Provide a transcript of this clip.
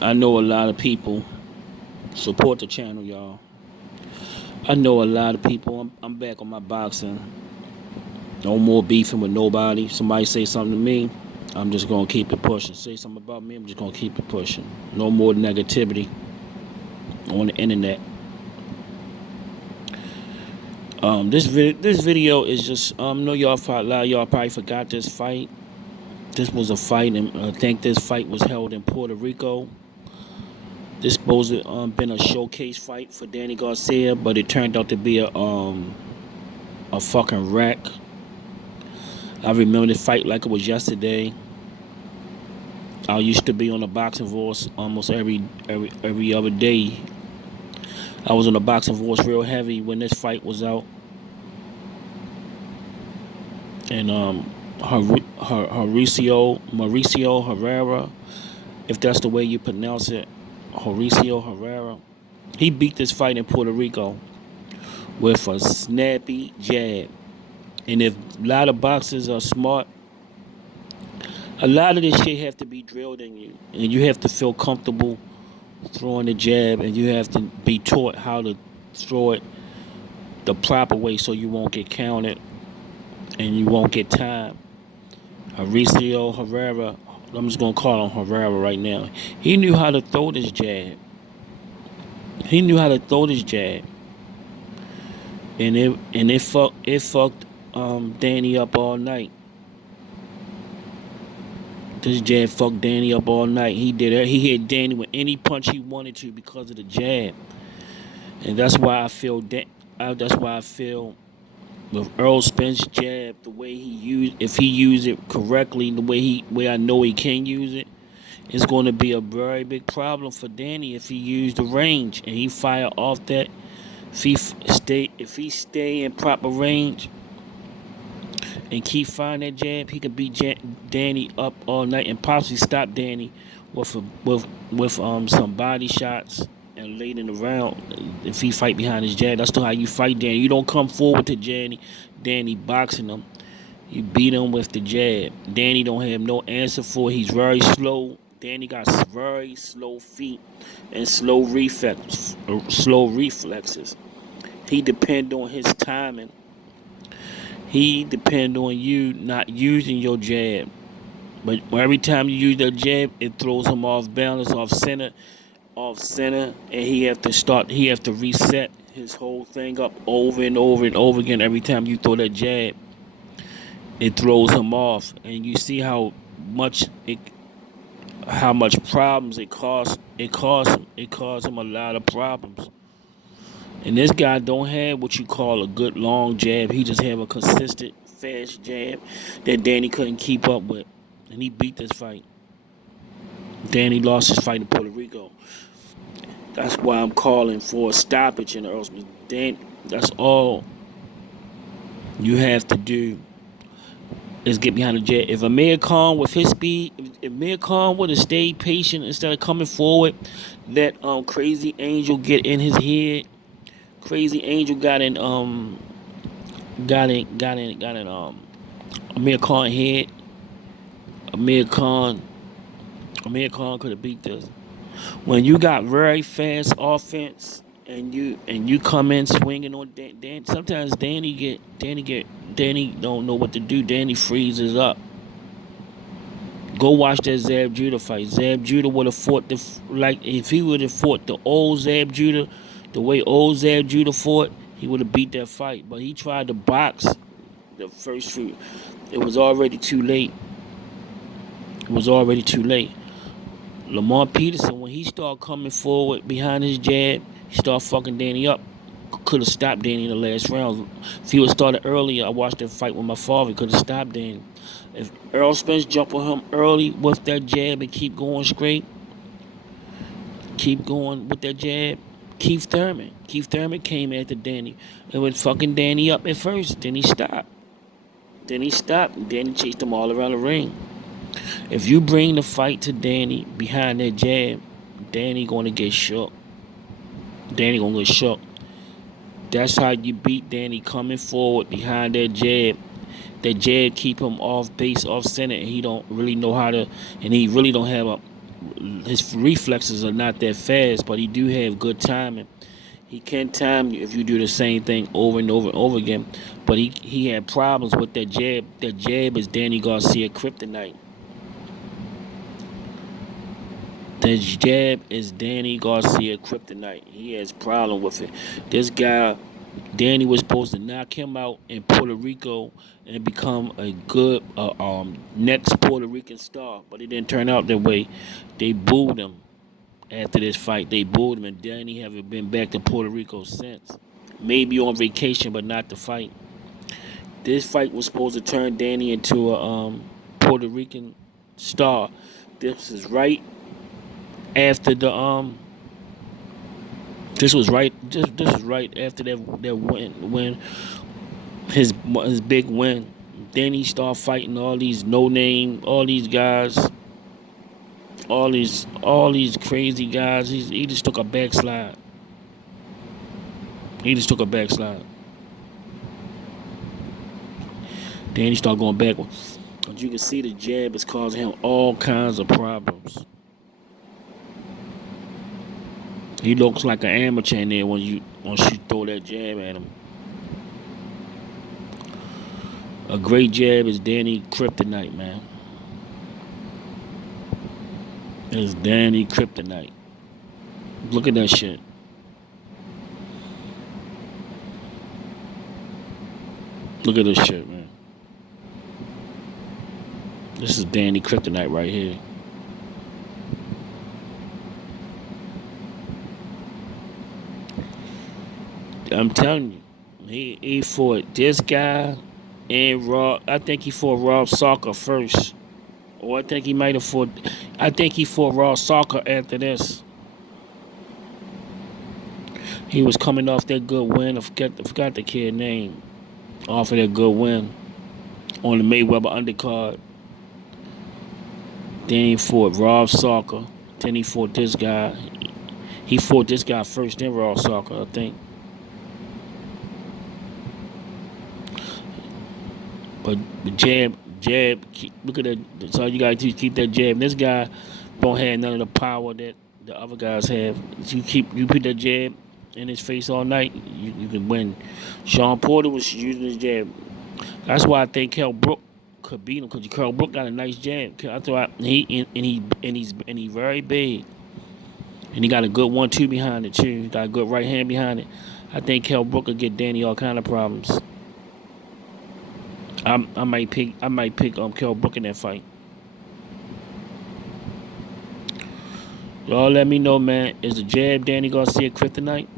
I know a lot of people support the channel, y'all. I know a lot of people. I'm back on my boxing. No more beefing with nobody. Somebody say something to me, I'm just gonna keep it pushing. Say something about me, I'm just gonna keep it pushing. No more negativity on the internet. This video is just no y'all a lot of y'all probably forgot this fight. This was a fight, and I think this fight was held in Puerto Rico. This supposed to been a showcase fight for Danny Garcia, but it turned out to be a fucking wreck. I remember the fight like it was yesterday. I used to be on the boxing force almost every other day. I was on the boxing force real heavy when this fight was out, and Mauricio Herrera, if that's the way you pronounce it, Mauricio Herrera, he beat this fight in Puerto Rico with a snappy jab. And if a lot of boxers are smart, a lot of this shit have to be drilled in you, and you have to feel comfortable throwing the jab, and you have to be taught how to throw it the proper way so you won't get counted and you won't get time. Mauricio Herrera, I'm just gonna call him Herrera right now. He knew how to throw this jab. He knew how to throw this jab, and it fucked Danny up all night. This jab fucked Danny up all night. He did it. He hit Danny with any punch he wanted to because of the jab, and that's why I feel with Earl Spence jab, the way if he used it correctly, the way I know he can use it, it's going to be a very big problem for Danny if he used the range and he fire off that. If he stay in proper range and keep firing that jab, he could beat Danny up all night and possibly stop Danny with some body shots and late in the round. If he fight behind his jab, that's still how you fight Danny. You don't come forward to Danny boxing him. You beat him with the jab. Danny don't have no answer for it. He's very slow. Danny got very slow feet and slow reflexes. He depend on his timing. He depend on you not using your jab. But every time you use that jab, it throws him off balance, off center, and he have to reset his whole thing up over and over and over again. Every time you throw that jab, it throws him off, and you see how much problems it caused him a lot of problems. And this guy don't have what you call a good long jab. He just have a consistent fast jab that Danny couldn't keep up with, and he beat this fight. Danny lost his fight in Puerto Rico. That's why I'm calling for a stoppage in the Earl Spence. That's all you have to do is get behind the jab. If Amir Khan with his speed, if Amir Khan would have stayed patient instead of coming forward, let Crazy Angel get in his head. Crazy Angel got in Amir Khan head. Amir Khan could have beat this. When you got very fast offense and you come in swinging on Dan, sometimes Danny don't know what to do. Danny freezes up. Go watch that Zab Judah fight. Zab Judah would have fought if he would have fought the old Zab Judah, the way old Zab Judah fought, he would have beat that fight. But he tried to box the first few. It was already too late. Lamar Peterson, when he started coming forward behind his jab, he started fucking Danny up. Could have stopped Danny in the last round. If he would have started earlier, I watched that fight with my father. He could have stopped Danny. If Earl Spence jumped on him early with that jab and keep going straight, keep going with that jab. Keith Thurman came after Danny and was fucking Danny up at first. Then he stopped. Danny chased him all around the ring. If you bring the fight to Danny behind that jab, Danny gonna get shook. That's how you beat Danny, coming forward behind that jab. That jab keep him off base, off center, and he don't really know how to. And he really don't have his reflexes are not that fast, but he do have good timing. He can time you if you do the same thing over and over and over again. But he had problems with that jab. That jab is Danny Garcia kryptonite. The jab is Danny Garcia kryptonite. He has problem with it. This guy, Danny, was supposed to knock him out in Puerto Rico and become a good next Puerto Rican star, but it didn't turn out that way. They booed him after this fight. They booed him, and Danny haven't been back to Puerto Rico since. Maybe on vacation, but not to fight. This fight was supposed to turn Danny into a Puerto Rican star. This is right after the This was right. This was right after that win, when his big win. Then he started fighting all these no name, all these guys, all these crazy guys. He just took a backslide. He just took a backslide. Then he started going backwards. But you can see the jab is causing him all kinds of problems. He looks like an amateur in there once you throw that jab at him. A great jab is Danny Kryptonite, man. It's Danny Kryptonite. Look at that shit. Look at this shit, man. This is Danny Kryptonite right here. I'm telling you, he fought this guy and Rob. I think he fought Rob Soccer first, or I think he might have fought. I think he fought Rob Soccer after this. He was coming off that good win. I forgot the kid's name. Off of that good win on the Mayweather undercard. Then he fought Rob Soccer. Then he fought this guy. He fought this guy first, then Rob Soccer, I think. But the jab, look at that. That's all you gotta do is keep that jab. This guy don't have none of the power that the other guys have. You put that jab in his face all night, you can win. Sean Porter was using his jab. That's why I think Kell Brook could beat him, because Kell Brook got a nice jab. I thought he's very big, and he got a good 1-2 behind it too. He got a good right hand behind it. I think Kell Brook could get Danny all kind of problems. I might pick Kell Brook in that fight. Y'all let me know, man. Is the jab Danny Garcia kryptonite?